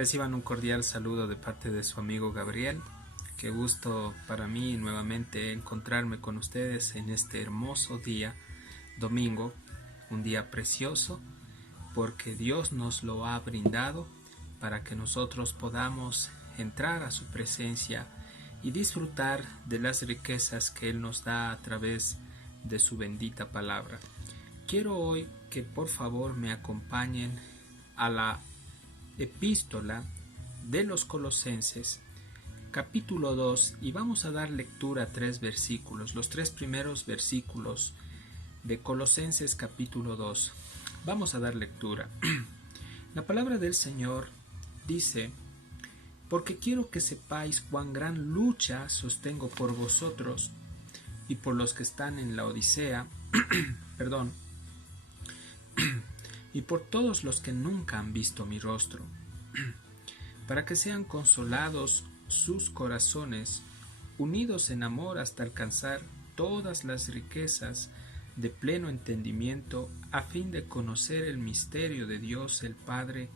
Reciban un cordial saludo de parte de su amigo Gabriel. Qué gusto para mí nuevamente encontrarme con ustedes en este hermoso día, domingo, un día precioso, porque Dios nos lo ha brindado para que nosotros podamos entrar a su presencia y disfrutar de las riquezas que Él nos da a través de su bendita palabra. Quiero hoy que por favor me acompañen a la epístola de los Colosenses, capítulo 2, y vamos a dar lectura a 3 versículos, los 3 primeros versículos de Colosenses capítulo 2. Vamos a dar lectura. La palabra del Señor dice: porque quiero que sepáis cuán gran lucha sostengo por vosotros y por los que están en la Odisea, perdón, y por todos los que nunca han visto mi rostro, para que sean consolados sus corazones, unidos en amor hasta alcanzar todas las riquezas de pleno entendimiento, a fin de conocer el misterio de Dios el Padre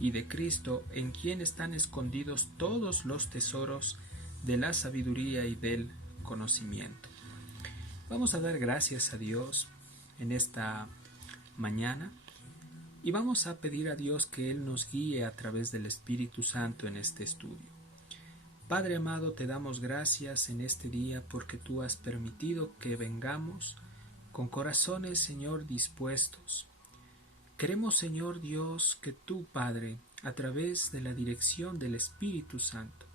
y de Cristo, en quien están escondidos todos los tesoros de la sabiduría y del conocimiento. Vamos a dar gracias a Dios en esta mañana y vamos a pedir a Dios que Él nos guíe a través del Espíritu Santo en este estudio. Padre amado, te damos gracias en este día porque tú has permitido que vengamos con corazones, Señor, dispuestos. Queremos, Señor Dios, que tú, Padre, a través de la dirección del Espíritu Santo,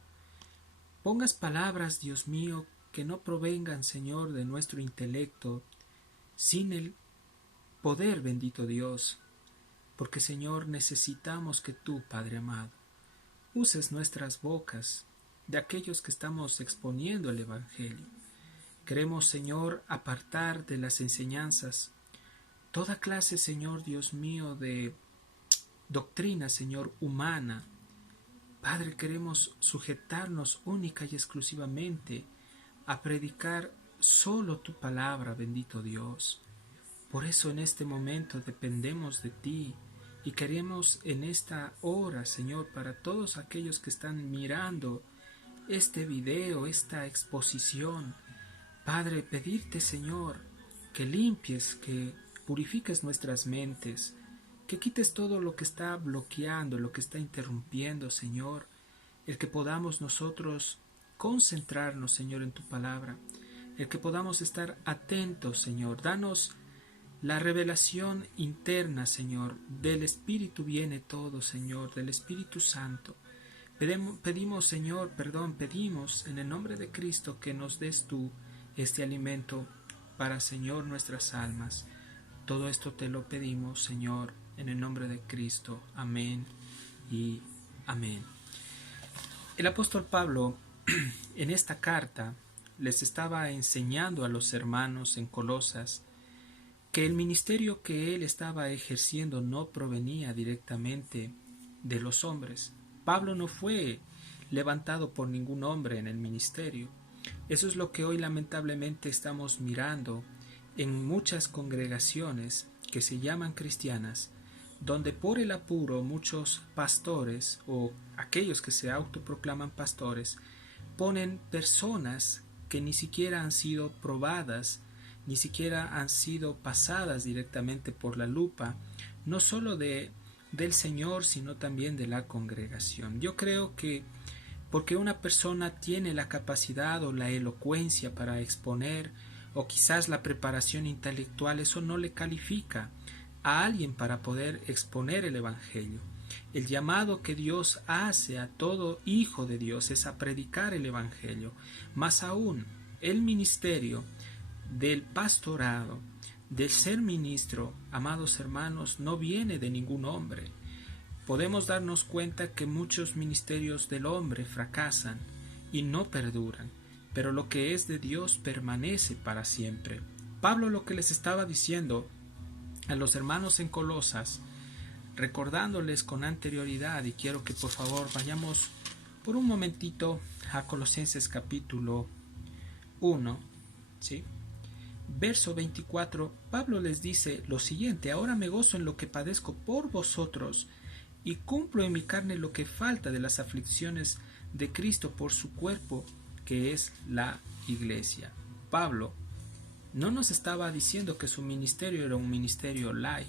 pongas palabras, Dios mío, que no provengan, Señor, de nuestro intelecto, sin el poder, bendito Dios, porque, Señor, necesitamos que tú, Padre amado, uses nuestras bocas de aquellos que estamos exponiendo el Evangelio. Queremos, Señor, apartar de las enseñanzas toda clase, Señor Dios mío, de doctrina, Señor, humana. Padre, queremos sujetarnos única y exclusivamente a predicar solo tu palabra, bendito Dios. Por eso en este momento dependemos de ti y queremos en esta hora, Señor, para todos aquellos que están mirando este video, esta exposición, Padre, pedirte, Señor, que limpies, que purifiques nuestras mentes, que quites todo lo que está bloqueando, lo que está interrumpiendo, Señor, el que podamos nosotros concentrarnos, Señor, en tu palabra, el que podamos estar atentos, Señor. Danos la revelación interna, Señor. Del Espíritu viene todo, Señor, del Espíritu Santo. Pedimos, Señor, pedimos en el nombre de Cristo que nos des tú este alimento para, Señor, nuestras almas. Todo esto te lo pedimos, Señor, en el nombre de Cristo. Amén y amén. El apóstol Pablo en esta carta les estaba enseñando a los hermanos en Colosas que el ministerio que él estaba ejerciendo no provenía directamente de los hombres. Pablo no fue levantado por ningún hombre en el ministerio. Eso es lo que hoy lamentablemente estamos mirando en muchas congregaciones que se llaman cristianas, donde por el apuro muchos pastores o aquellos que se autoproclaman pastores ponen personas que ni siquiera han sido probadas, ni siquiera han sido pasadas directamente por la lupa, no solo del Señor, sino también de la congregación. Yo creo que porque una persona tiene la capacidad o la elocuencia para exponer, o quizás la preparación intelectual, eso no le califica a alguien para poder exponer el Evangelio. El llamado que Dios hace a todo hijo de Dios es a predicar el Evangelio. Más aún, el ministerio del pastorado, de ser ministro, amados hermanos, no viene de ningún hombre. Podemos darnos cuenta que muchos ministerios del hombre fracasan y no perduran, pero lo que es de Dios permanece para siempre. Pablo lo que les estaba diciendo a los hermanos en Colosas, recordándoles con anterioridad, y quiero que por favor vayamos por un momentito a Colosenses capítulo 1, ¿sí? Verso 24, Pablo les dice lo siguiente: ahora me gozo en lo que padezco por vosotros, y cumplo en mi carne lo que falta de las aflicciones de Cristo por su cuerpo, que es la Iglesia. Pablo no nos estaba diciendo que su ministerio era un ministerio light,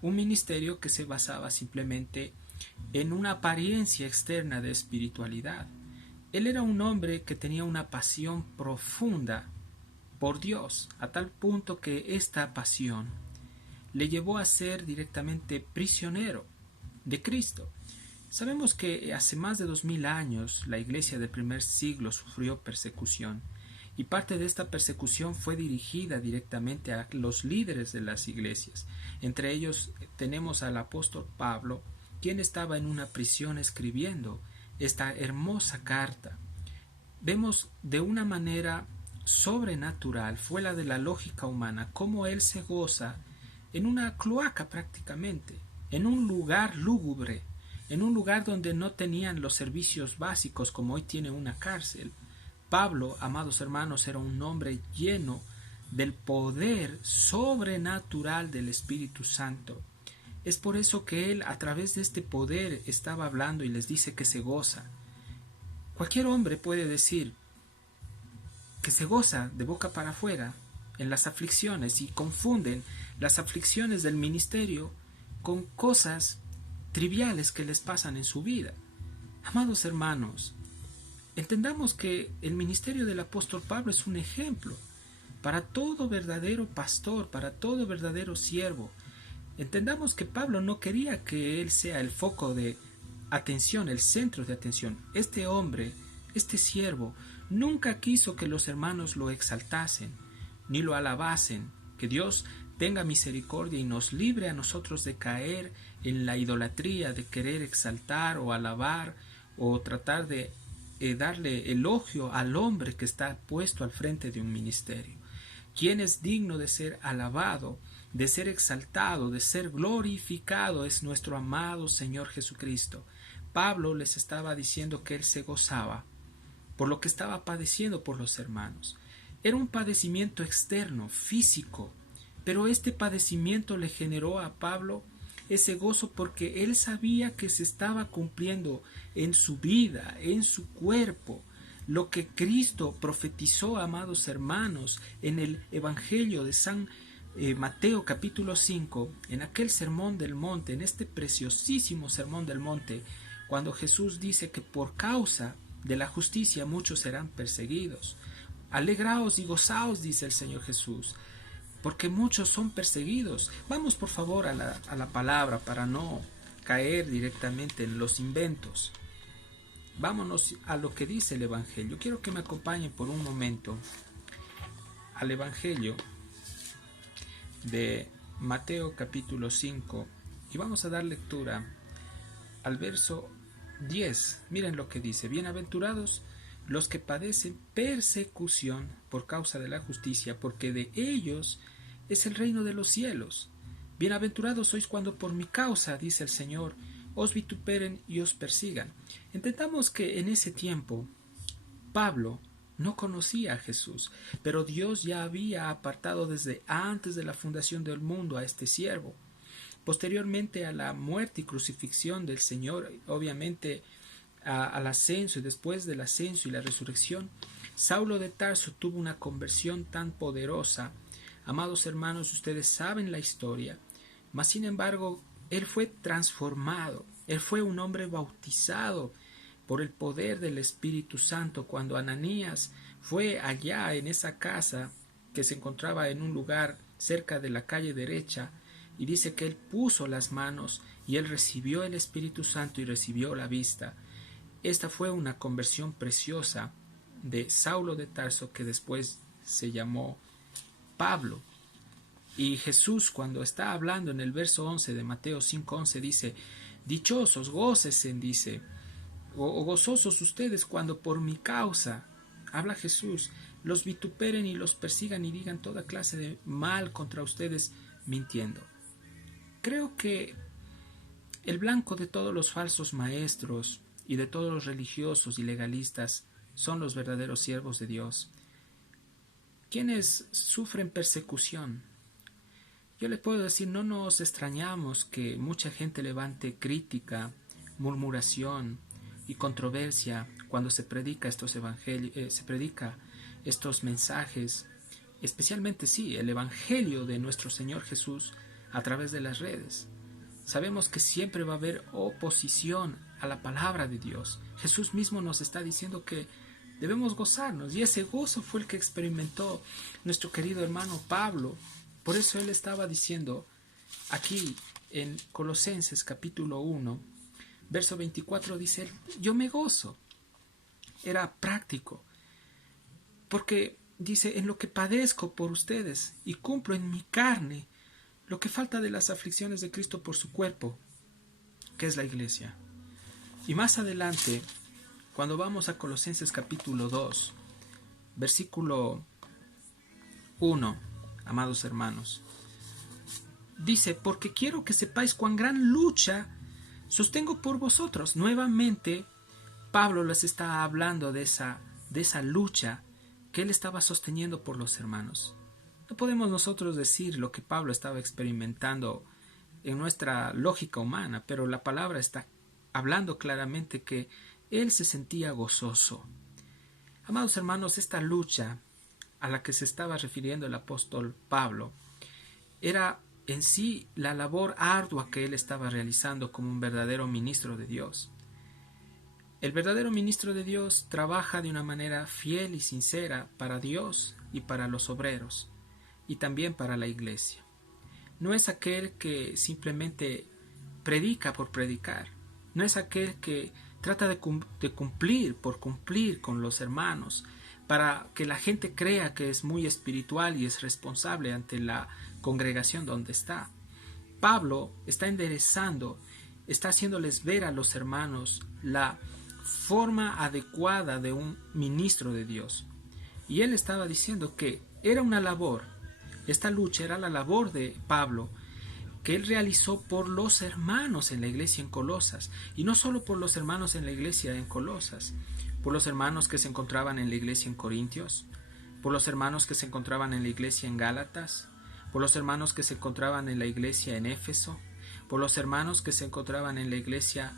un ministerio que se basaba simplemente en una apariencia externa de espiritualidad. Él era un hombre que tenía una pasión profunda por Dios, a tal punto que esta pasión le llevó a ser directamente prisionero de Cristo. Sabemos que hace más de 2000 años la iglesia del primer siglo sufrió persecución, y parte de esta persecución fue dirigida directamente a los líderes de las iglesias. Entre ellos tenemos al apóstol Pablo, quien estaba en una prisión escribiendo esta hermosa carta. Vemos de una manera sobrenatural, fuera de la lógica humana, cómo él se goza en una cloaca prácticamente, en un lugar lúgubre, en un lugar donde no tenían los servicios básicos como hoy tiene una cárcel. Pablo, amados hermanos, era un hombre lleno del poder sobrenatural del Espíritu Santo. Es por eso que él, a través de este poder, estaba hablando y les dice que se goza. Cualquier hombre puede decir que se goza de boca para afuera en las aflicciones, y confunden las aflicciones del ministerio con cosas triviales que les pasan en su vida. Amados hermanos, entendamos que el ministerio del apóstol Pablo es un ejemplo para todo verdadero pastor, para todo verdadero siervo. Entendamos que Pablo no quería que él sea el foco de atención, el centro de atención. Este hombre, este siervo, nunca quiso que los hermanos lo exaltasen, ni lo alabasen. Que Dios tenga misericordia y nos libre a nosotros de caer en la idolatría, de querer exaltar o alabar o tratar de darle elogio al hombre que está puesto al frente de un ministerio. Quien es digno de ser alabado, de ser exaltado, de ser glorificado es nuestro amado Señor Jesucristo. Pablo les estaba diciendo que él se gozaba por lo que estaba padeciendo por los hermanos. Era un padecimiento externo, físico, pero este padecimiento le generó a Pablo ese gozo porque él sabía que se estaba cumpliendo en su vida, en su cuerpo, lo que Cristo profetizó, amados hermanos, en el Evangelio de San Mateo capítulo 5, en aquel sermón del monte, en este preciosísimo sermón del monte, cuando Jesús dice que por causa de la justicia muchos serán perseguidos. Alegraos y gozaos, dice el Señor Jesús, porque muchos son perseguidos. Vamos por favor a la palabra para no caer directamente en los inventos. Vámonos a lo que dice el Evangelio. Quiero que me acompañen por un momento al Evangelio de Mateo capítulo 5 y vamos a dar lectura al verso 10. Miren lo que dice: bienaventurados los que padecen persecución por causa de la justicia, porque de ellos es el reino de los cielos. Bienaventurados sois cuando por mi causa, dice el Señor, os vituperen y os persigan. Entendamos que en ese tiempo Pablo no conocía a Jesús, pero Dios ya había apartado desde antes de la fundación del mundo a este siervo. Posteriormente a la muerte y crucifixión del Señor, obviamente al ascenso y después del ascenso y la resurrección, Saulo de Tarso tuvo una conversión tan poderosa. Amados hermanos, ustedes saben la historia, mas sin embargo, él fue transformado, él fue un hombre bautizado por el poder del Espíritu Santo cuando Ananías fue allá en esa casa que se encontraba en un lugar cerca de la calle derecha, y dice que él puso las manos y él recibió el Espíritu Santo y recibió la vista. Esta fue una conversión preciosa de Saulo de Tarso, que después se llamó Pablo. Y Jesús, cuando está hablando en el verso 11 de Mateo 5:11, dice: dichosos, gócesen, dice, o gozosos ustedes cuando por mi causa, habla Jesús, los vituperen y los persigan y digan toda clase de mal contra ustedes mintiendo. Creo que el blanco de todos los falsos maestros y de todos los religiosos y legalistas son los verdaderos siervos de Dios, quienes sufren persecución. Yo le puedo decir, no nos extrañamos que mucha gente levante crítica, murmuración y controversia cuando se predica estos evangelios, se predica estos mensajes, especialmente sí, el evangelio de nuestro Señor Jesús a través de las redes. Sabemos que siempre va a haber oposición a la palabra de Dios. Jesús mismo nos está diciendo que debemos gozarnos, y ese gozo fue el que experimentó nuestro querido hermano Pablo. Por eso él estaba diciendo aquí en Colosenses capítulo 1, verso 24, dice: yo me gozo. Era práctico, porque dice: en lo que padezco por ustedes y cumplo en mi carne lo que falta de las aflicciones de Cristo por su cuerpo, que es la iglesia. Y más adelante, cuando vamos a Colosenses capítulo 2, versículo 1, amados hermanos, dice: porque quiero que sepáis cuán gran lucha sostengo por vosotros. Nuevamente, Pablo les está hablando de esa lucha que él estaba sosteniendo por los hermanos. No podemos nosotros decir lo que Pablo estaba experimentando en nuestra lógica humana, pero la palabra está hablando claramente que él se sentía gozoso. Amados hermanos, esta lucha a la que se estaba refiriendo el apóstol Pablo era en sí la labor ardua que él estaba realizando como un verdadero ministro de Dios. El verdadero ministro de Dios trabaja de una manera fiel y sincera para Dios y para los obreros, y también para la iglesia. No es aquel que simplemente predica por predicar. No es aquel que trata de cumplir por cumplir con los hermanos, para que la gente crea que es muy espiritual y es responsable ante la congregación donde está. Pablo está enderezando, está haciéndoles ver a los hermanos la forma adecuada de un ministro de Dios. Y él estaba diciendo que era una labor, esta lucha era la labor de Pablo, que él realizó por los hermanos en la iglesia en Colosas, y no solo por los hermanos en la iglesia en Colosas, por los hermanos que se encontraban en la iglesia en Corintios, por los hermanos que se encontraban en la iglesia en Gálatas, por los hermanos que se encontraban en la iglesia en Éfeso, por los hermanos que se encontraban en la iglesia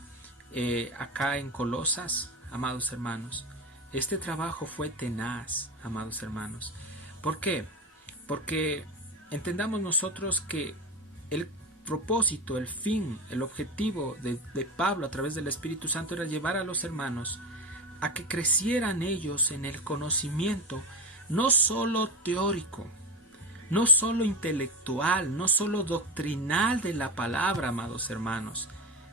acá en Colosas. Amados hermanos, este trabajo fue tenaz, amados hermanos. ¿Por qué? Porque entendamos nosotros que el propósito, el fin, el objetivo de Pablo a través del Espíritu Santo era llevar a los hermanos a que crecieran ellos en el conocimiento, no solo teórico, no solo intelectual, no solo doctrinal de la palabra, amados hermanos,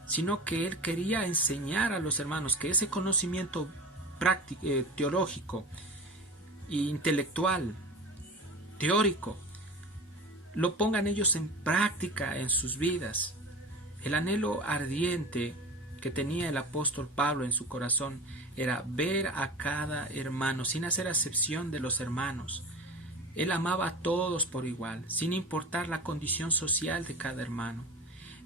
sino que él quería enseñar a los hermanos que ese conocimiento práctico, teológico e intelectual, teórico, lo pongan ellos en práctica en sus vidas. El anhelo ardiente que tenía el apóstol Pablo en su corazón era ver a cada hermano, sin hacer acepción de los hermanos. Él amaba a todos por igual, sin importar la condición social de cada hermano.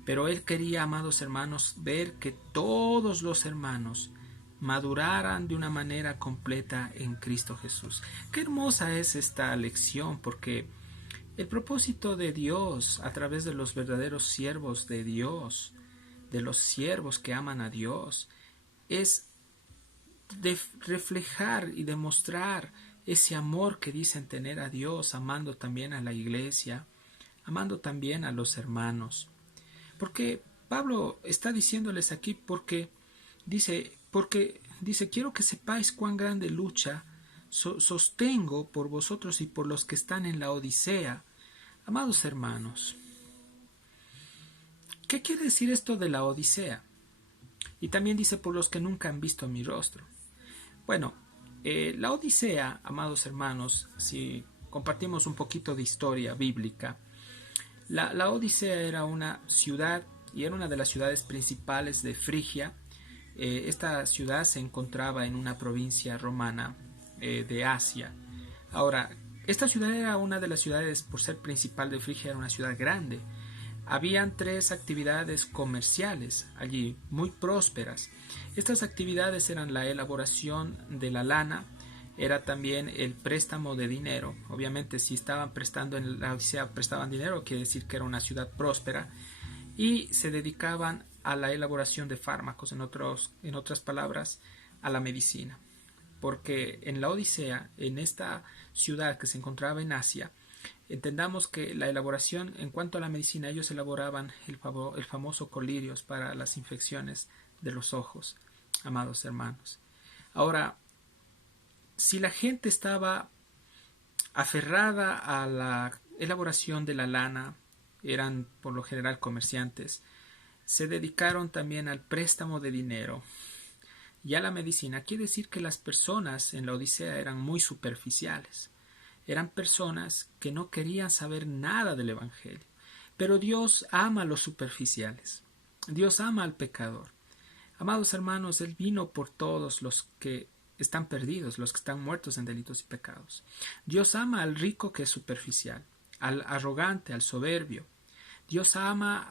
Pero él quería, amados hermanos, ver que todos los hermanos maduraran de una manera completa en Cristo Jesús. Qué hermosa es esta lección, porque el propósito de Dios a través de los verdaderos siervos de Dios, de los siervos que aman a Dios, es de reflejar y demostrar ese amor que dicen tener a Dios, amando también a la iglesia, amando también a los hermanos. Porque Pablo está diciéndoles aquí porque dice, quiero que sepáis cuán grande lucha sostengo por vosotros y por los que están en la Odisea. Amados hermanos, ¿qué quiere decir esto de la Odisea? Y también dice: por los que nunca han visto mi rostro. Bueno, la Odisea, amados hermanos, si compartimos un poquito de historia bíblica, la Odisea era una ciudad y era una de las ciudades principales de Frigia. Esta ciudad se encontraba en una provincia romana de Asia. Ahora, esta ciudad era una de las ciudades, por ser principal de Frigia, era una ciudad grande. Habían 3 actividades comerciales allí, muy prósperas. Estas actividades eran la elaboración de la lana, era también el préstamo de dinero. Obviamente, si estaban prestando en la Odisea, prestaban dinero, quiere decir que era una ciudad próspera, y se dedicaban a la elaboración de fármacos, en otras palabras, a la medicina. Porque en la Odisea, en esta ciudad que se encontraba en Asia, entendamos que la elaboración, en cuanto a la medicina, ellos elaboraban el famoso colirios para las infecciones de los ojos, amados hermanos. Ahora, si la gente estaba aferrada a la elaboración de la lana, eran por lo general comerciantes, se dedicaron también al préstamo de dinero y a la medicina. Quiere decir que las personas en la Odisea eran muy superficiales. Eran personas que no querían saber nada del Evangelio. Pero Dios ama a los superficiales. Dios ama al pecador. Amados hermanos, Él vino por todos los que están perdidos, los que están muertos en delitos y pecados. Dios ama al rico que es superficial, al arrogante, al soberbio. Dios ama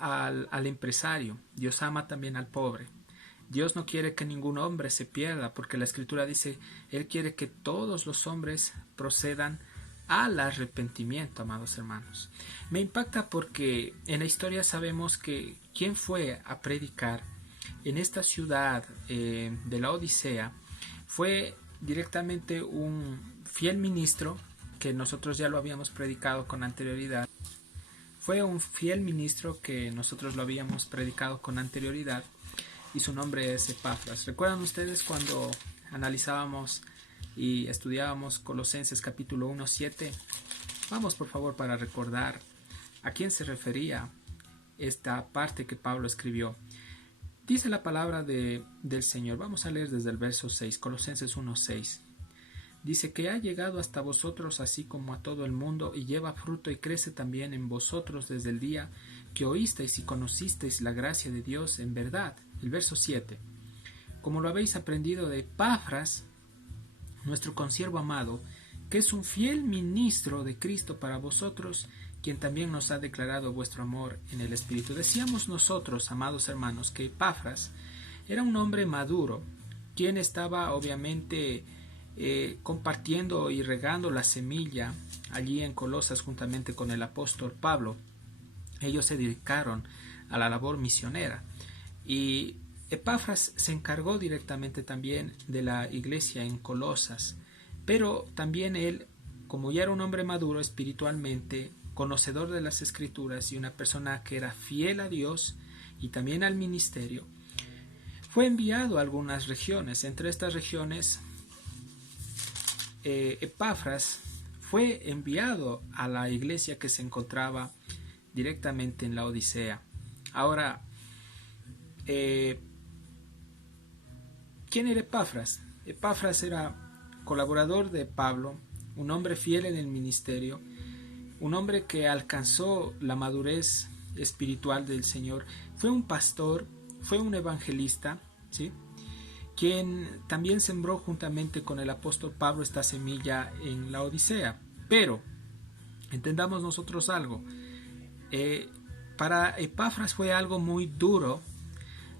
al empresario. Dios ama también al pobre. Dios no quiere que ningún hombre se pierda, porque la Escritura dice, Él quiere que todos los hombres procedan al arrepentimiento, amados hermanos. Me impacta porque en la historia sabemos que quien fue a predicar en esta ciudad de la Odisea fue directamente un fiel ministro, que nosotros ya lo habíamos predicado con anterioridad. Fue un fiel ministro que nosotros lo habíamos predicado con anterioridad, y su nombre es Epafras. ¿Recuerdan ustedes cuando analizábamos y estudiábamos Colosenses capítulo 1:7? Vamos por favor para recordar a quién se refería esta parte que Pablo escribió. Dice la palabra del Señor. Vamos a leer desde el verso 6, Colosenses 1:6. Dice que ha llegado hasta vosotros así como a todo el mundo, y lleva fruto y crece también en vosotros desde el día que oísteis y conocisteis la gracia de Dios en verdad. El verso 7. Como lo habéis aprendido de Epafras, nuestro consiervo amado, que es un fiel ministro de Cristo para vosotros, quien también nos ha declarado vuestro amor en el Espíritu. Decíamos nosotros, amados hermanos, que Epafras era un hombre maduro, quien estaba obviamente compartiendo y regando la semilla allí en Colosas juntamente con el apóstol Pablo. Ellos se dedicaron a la labor misionera, y Epafras se encargó directamente también de la iglesia en Colosas, pero también él, como ya era un hombre maduro espiritualmente, conocedor de las Escrituras y una persona que era fiel a Dios y también al ministerio, fue enviado a algunas regiones. Entre estas regiones, Epafras fue enviado a la iglesia que se encontraba directamente en la Odisea. Ahora, ¿quién era Epafras? Epafras era colaborador de Pablo, un hombre fiel en el ministerio, un hombre que alcanzó la madurez espiritual del Señor. Fue un pastor, fue un evangelista, ¿sí?, quien también sembró juntamente con el apóstol Pablo esta semilla en la Odisea. Pero entendamos nosotros algo. Para Epafras fue algo muy duro,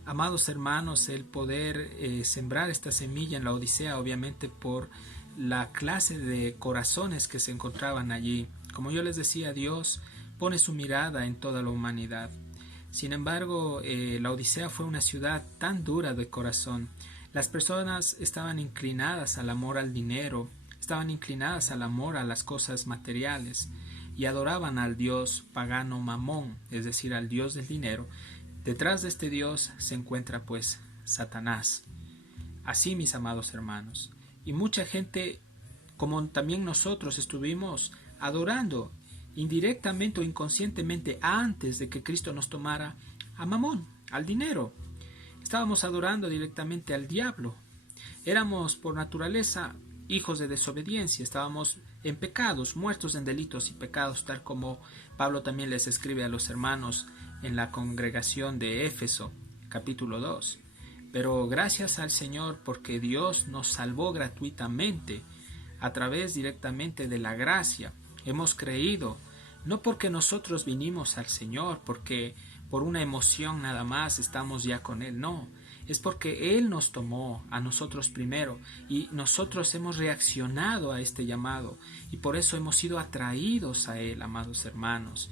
amados hermanos, el poder sembrar esta semilla en la Odisea, obviamente por la clase de corazones que se encontraban allí. Como yo les decía, Dios pone su mirada en toda la humanidad. Sin embargo, la Odisea fue una ciudad tan dura de corazón. Las personas estaban inclinadas al amor al dinero, estaban inclinadas al amor a las cosas materiales, y adoraban al dios pagano Mamón, es decir, al dios del dinero. Detrás de este dios se encuentra pues Satanás. Así, mis amados hermanos, y mucha gente, como también nosotros, estuvimos adorando indirectamente o inconscientemente antes de que Cristo nos tomara a Mamón, al dinero. Estábamos adorando directamente al diablo. Éramos por naturaleza hijos de desobediencia, estábamos en pecados, muertos en delitos y pecados, tal como Pablo también les escribe a los hermanos en la congregación de Éfeso, capítulo 2. Pero gracias al Señor, porque Dios nos salvó gratuitamente a través directamente de la gracia. Hemos creído, no porque nosotros vinimos al Señor, porque por una emoción nada más estamos ya con Él, no. es porque Él nos tomó a nosotros primero y nosotros hemos reaccionado a este llamado y por eso hemos sido atraídos a Él, amados hermanos.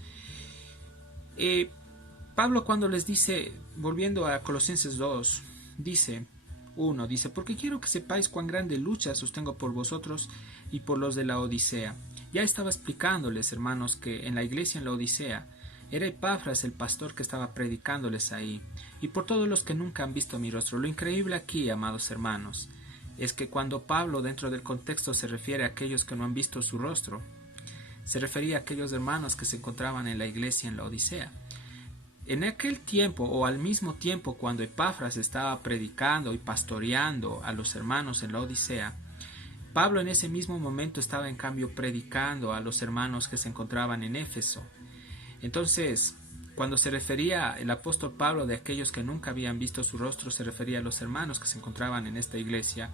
Pablo cuando les dice, volviendo a Colosenses 2, dice, porque quiero que sepáis cuán grande lucha sostengo por vosotros y por los de la Odisea. Ya estaba explicándoles, hermanos, que en la iglesia en la Odisea era Epafras el pastor que estaba predicándoles ahí, y por todos los que nunca han visto mi rostro. Lo increíble aquí, amados hermanos, es que cuando Pablo dentro del contexto se refiere a aquellos que no han visto su rostro, se refería a aquellos hermanos que se encontraban en la iglesia en la Odisea. En aquel tiempo, o al mismo tiempo cuando Epafras estaba predicando y pastoreando a los hermanos en la Odisea, Pablo en ese mismo momento estaba en cambio predicando a los hermanos que se encontraban en Éfeso. Entonces, cuando se refería el apóstol Pablo de aquellos que nunca habían visto su rostro, se refería a los hermanos que se encontraban en esta iglesia,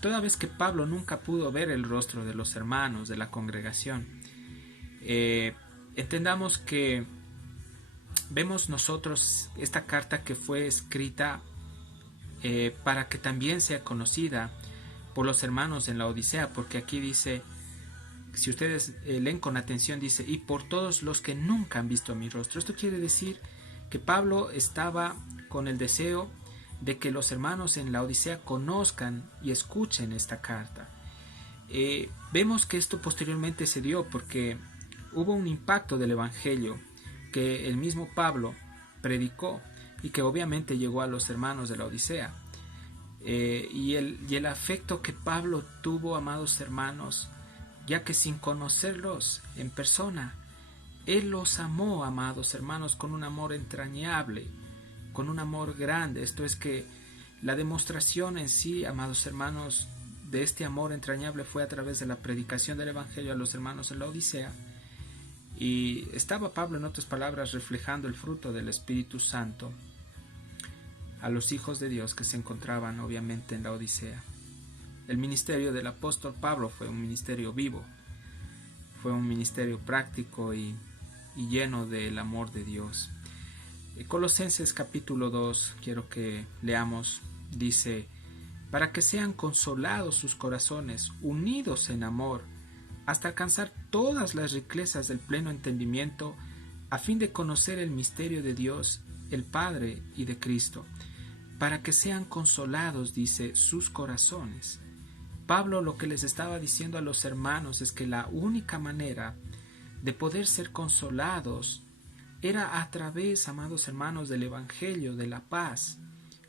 toda vez que Pablo nunca pudo ver el rostro de los hermanos de la congregación. Entendamos que vemos nosotros esta carta que fue escrita para que también sea conocida por los hermanos en la Odisea, porque aquí dice, si ustedes leen con atención, dice, y por todos los que nunca han visto mi rostro. Esto quiere decir que Pablo estaba con el deseo de que los hermanos en la Odisea conozcan y escuchen esta carta. Vemos que esto posteriormente se dio porque hubo un impacto del Evangelio que el mismo Pablo predicó y que obviamente llegó a los hermanos de la Odisea. Y el afecto que Pablo tuvo, amados hermanos, ya que sin conocerlos en persona, Él los amó, amados hermanos, con un amor entrañable, con un amor grande. Esto es que la demostración en sí, amados hermanos, de este amor entrañable fue a través de la predicación del Evangelio a los hermanos en la Odisea. Y estaba Pablo, en otras palabras, reflejando el fruto del Espíritu Santo a los hijos de Dios que se encontraban obviamente en la Odisea. El ministerio del apóstol Pablo fue un ministerio vivo, fue un ministerio práctico y lleno del amor de Dios. Colosenses capítulo 2, quiero que leamos, dice, para que sean consolados sus corazones, unidos en amor, hasta alcanzar todas las riquezas del pleno entendimiento, a fin de conocer el misterio de Dios, el Padre y de Cristo, para que sean consolados, dice, sus corazones. Pablo lo que les estaba diciendo a los hermanos es que la única manera de poder ser consolados era a través, amados hermanos, del Evangelio de la paz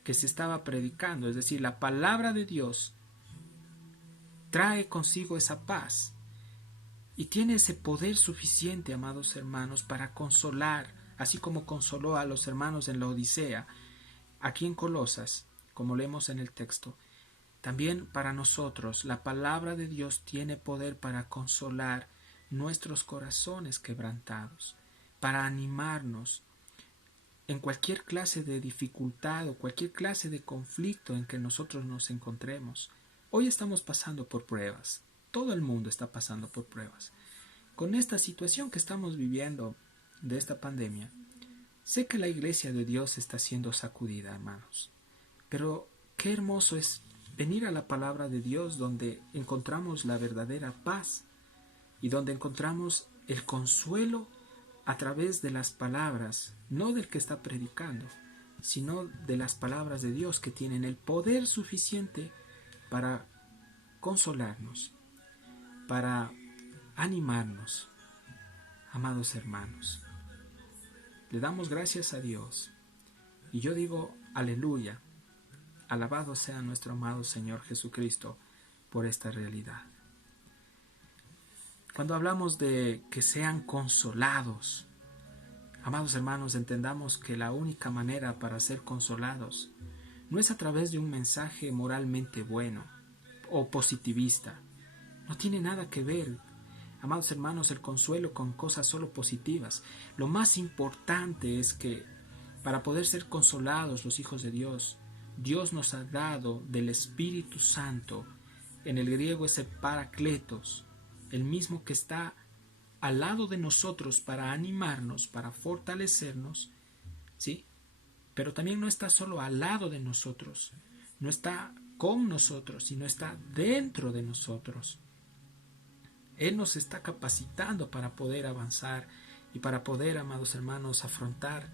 que se estaba predicando, es decir, la palabra de Dios trae consigo esa paz y tiene ese poder suficiente, amados hermanos, para consolar, así como consoló a los hermanos en la Odisea, aquí en Colosas, como leemos en el texto. También para nosotros la palabra de Dios tiene poder para consolar nuestros corazones quebrantados, para animarnos en cualquier clase de dificultad o cualquier clase de conflicto en que nosotros nos encontremos. Hoy estamos pasando por pruebas, todo el mundo está pasando por pruebas. Con esta situación que estamos viviendo de esta pandemia, sé que la iglesia de Dios está siendo sacudida, hermanos, pero qué hermoso es venir a la palabra de Dios donde encontramos la verdadera paz y donde encontramos el consuelo a través de las palabras, no del que está predicando, sino de las palabras de Dios que tienen el poder suficiente para consolarnos, para animarnos. Amados hermanos, le damos gracias a Dios y yo digo aleluya. Alabado sea nuestro amado Señor Jesucristo por esta realidad. Cuando hablamos de que sean consolados, amados hermanos, entendamos que la única manera para ser consolados no es a través de un mensaje moralmente bueno o positivista. No tiene nada que ver, amados hermanos, el consuelo con cosas solo positivas. Lo más importante es que para poder ser consolados los hijos de Dios, Dios nos ha dado del Espíritu Santo, en el griego es el Parakletos, el mismo que está al lado de nosotros para animarnos, para fortalecernos, ¿sí? pero también no está solo al lado de nosotros, no está con nosotros, sino está dentro de nosotros. Él nos está capacitando para poder avanzar y para poder, amados hermanos, afrontar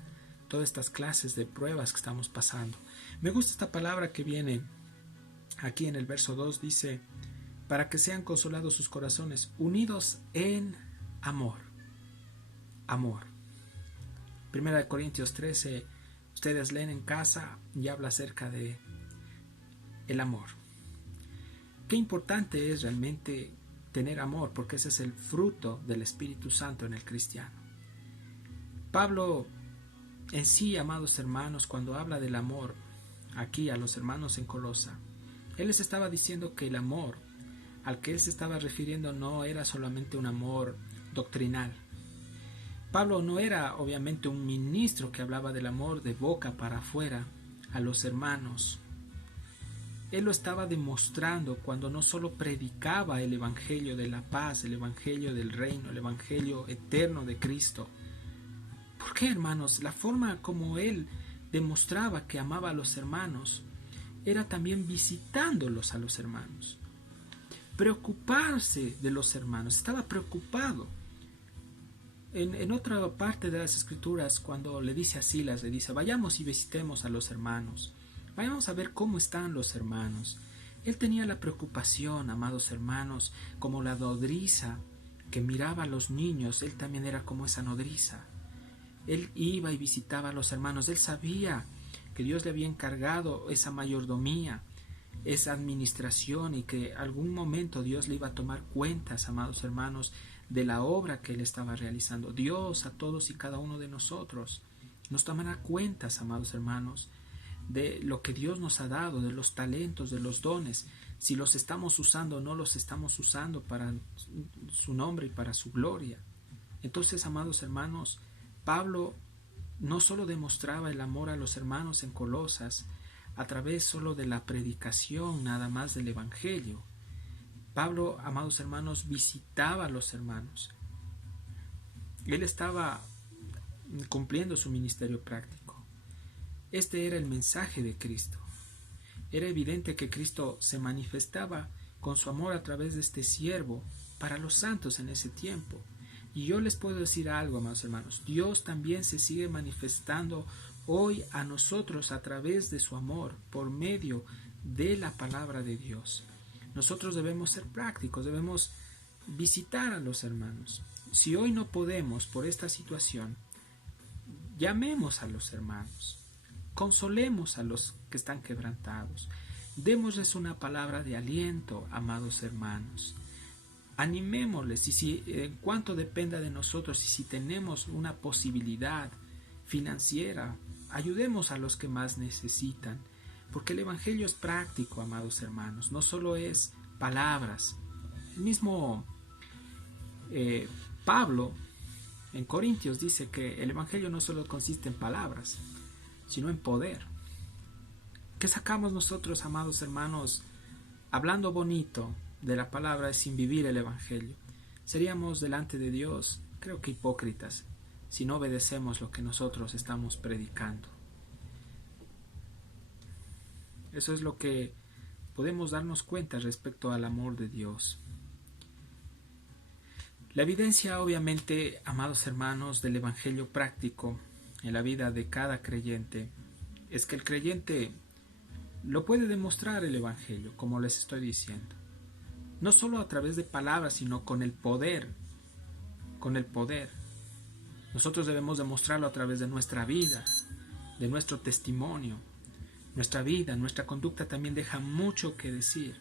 todas estas clases de pruebas que estamos pasando. Me gusta esta palabra que viene aquí en el verso 2, dice, para que sean consolados sus corazones, unidos en amor. Amor. Primera de Corintios 13, ustedes leen en casa y habla acerca de el amor. Qué importante es realmente tener amor, porque ese es el fruto del Espíritu Santo en el cristiano. Pablo en sí, amados hermanos, cuando habla del amor aquí a los hermanos en Colosa, él les estaba diciendo que el amor al que él se estaba refiriendo no era solamente un amor doctrinal. Pablo no era obviamente un ministro que hablaba del amor de boca para afuera a los hermanos. Él lo estaba demostrando cuando no solo predicaba el evangelio de la paz, el evangelio del reino, el evangelio eterno de Cristo. ¿Por qué, hermanos? La forma como él demostraba que amaba a los hermanos era también visitándolos a los hermanos. Preocuparse de los hermanos, estaba preocupado. En otra parte de las escrituras, cuando le dice a Silas, le dice, vayamos y visitemos a los hermanos, vayamos a ver cómo están los hermanos. Él tenía la preocupación, amados hermanos, como la nodriza que miraba a los niños, él también era como esa nodriza. Él iba y visitaba a los hermanos, él sabía que Dios le había encargado esa mayordomía, esa administración, y que algún momento Dios le iba a tomar cuentas, amados hermanos, de la obra que él estaba realizando. Dios a todos y cada uno de nosotros nos tomará cuentas, amados hermanos, de lo que Dios nos ha dado, de los talentos, de los dones, si los estamos usando o no los estamos usando para su nombre y para su gloria. Entonces, amados hermanos, Pablo no solo demostraba el amor a los hermanos en Colosas a través solo de la predicación nada más del evangelio. Pablo, amados hermanos, visitaba a los hermanos. Él estaba cumpliendo su ministerio práctico. Este era el mensaje de Cristo. Era evidente que Cristo se manifestaba con su amor a través de este siervo para los santos en ese tiempo. Y yo les puedo decir algo, amados hermanos, Dios también se sigue manifestando hoy a nosotros a través de su amor, por medio de la palabra de Dios. Nosotros debemos ser prácticos, debemos visitar a los hermanos. Si hoy no podemos por esta situación, llamemos a los hermanos, consolemos a los que están quebrantados, démosles una palabra de aliento, amados hermanos. Animémosles, y si en cuanto dependa de nosotros, y si tenemos una posibilidad financiera, ayudemos a los que más necesitan, porque el evangelio es práctico, amados hermanos, no solo es palabras. El mismo Pablo en Corintios dice que el evangelio no solo consiste en palabras, sino en poder. ¿Qué sacamos nosotros, amados hermanos, hablando bonito de la palabra sin vivir el evangelio? Seríamos delante de Dios, creo que hipócritas, si no obedecemos lo que nosotros estamos predicando. Eso es lo que podemos darnos cuenta respecto al amor de Dios. La evidencia, obviamente, amados hermanos, del evangelio práctico en la vida de cada creyente es que el creyente lo puede demostrar el evangelio, como les estoy diciendo. No solo a través de palabras, sino con el poder. Con el poder. Nosotros debemos demostrarlo a través de nuestra vida, de nuestro testimonio. Nuestra vida, nuestra conducta también deja mucho que decir.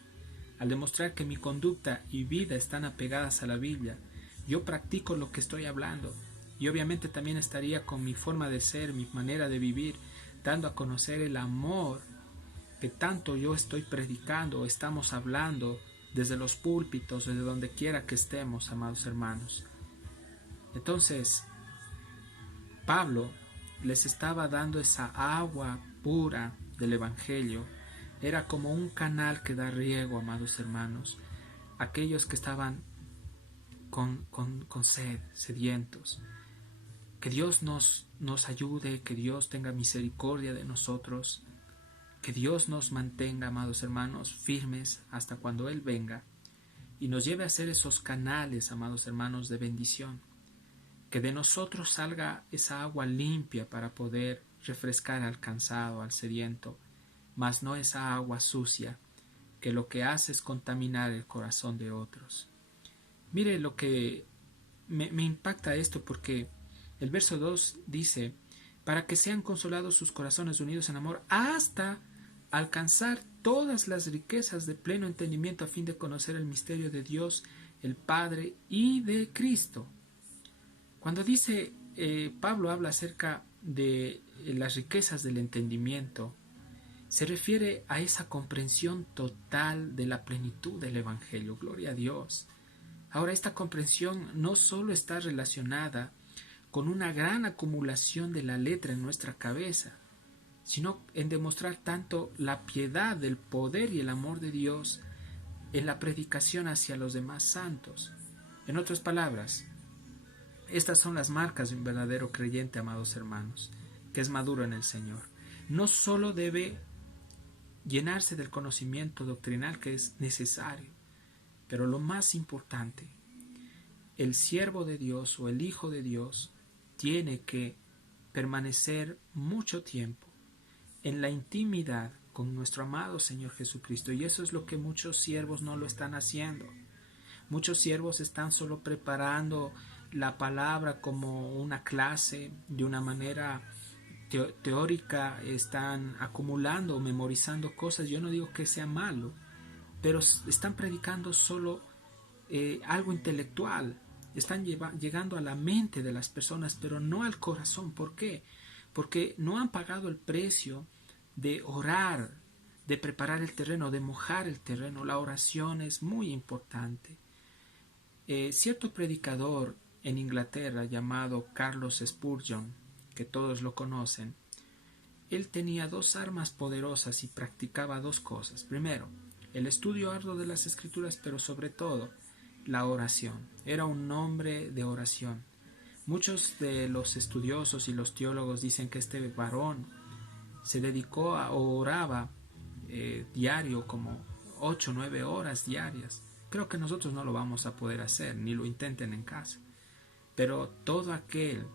Al demostrar que mi conducta y vida están apegadas a la Biblia, yo practico lo que estoy hablando. Y obviamente también estaría con mi forma de ser, mi manera de vivir, dando a conocer el amor que tanto yo estoy predicando o estamos hablando desde los púlpitos, desde donde quiera que estemos, amados hermanos. Entonces, Pablo les estaba dando esa agua pura del evangelio. Era como un canal que da riego, amados hermanos, aquellos que estaban con sed, sedientos, Que Dios nos ayude, que Dios tenga misericordia de nosotros, que Dios nos mantenga, amados hermanos, firmes hasta cuando Él venga y nos lleve a ser esos canales, amados hermanos, de bendición. Que de nosotros salga esa agua limpia para poder refrescar al cansado, al sediento, mas no esa agua sucia que lo que hace es contaminar el corazón de otros. Mire lo que me impacta esto, porque el verso 2 dice, para que sean consolados sus corazones unidos en amor hasta alcanzar todas las riquezas de pleno entendimiento a fin de conocer el misterio de Dios, el Padre y de Cristo. Cuando dice, Pablo habla acerca de las riquezas del entendimiento, se refiere a esa comprensión total de la plenitud del Evangelio. Gloria a Dios. Ahora, esta comprensión no solo está relacionada con una gran acumulación de la letra en nuestra cabeza, sino en demostrar tanto la piedad, el poder y el amor de Dios en la predicación hacia los demás santos. En otras palabras, estas son las marcas de un verdadero creyente, amados hermanos, que es maduro en el Señor. No solo debe llenarse del conocimiento doctrinal que es necesario, pero lo más importante, el siervo de Dios o el Hijo de Dios tiene que permanecer mucho tiempo en la intimidad con nuestro amado Señor Jesucristo, y eso es lo que muchos siervos no lo están haciendo. Muchos siervos están solo preparando la palabra como una clase de una manera teórica, están acumulando, memorizando cosas. Yo no digo que sea malo, pero están predicando solo algo intelectual, están llegando a la mente de las personas, pero no al corazón. ¿Por qué? Porque no han pagado el precio de orar, de preparar el terreno, de mojar el terreno. La oración es muy importante. Cierto predicador en Inglaterra llamado Carlos Spurgeon, que todos lo conocen, él tenía dos armas poderosas y practicaba dos cosas. Primero, el estudio arduo de las Escrituras, pero sobre todo, la oración. Era un hombre de oración. Muchos de los estudiosos y los teólogos dicen que este varón se dedicó a oraba diario como 8 o 9 horas diarias. Creo que nosotros no lo vamos a poder hacer, ni lo intenten en casa. Pero todo aquel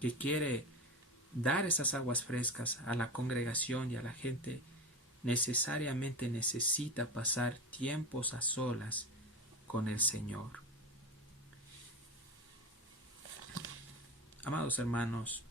que quiere dar esas aguas frescas a la congregación y a la gente necesariamente necesita pasar tiempos a solas con el Señor. Amados hermanos,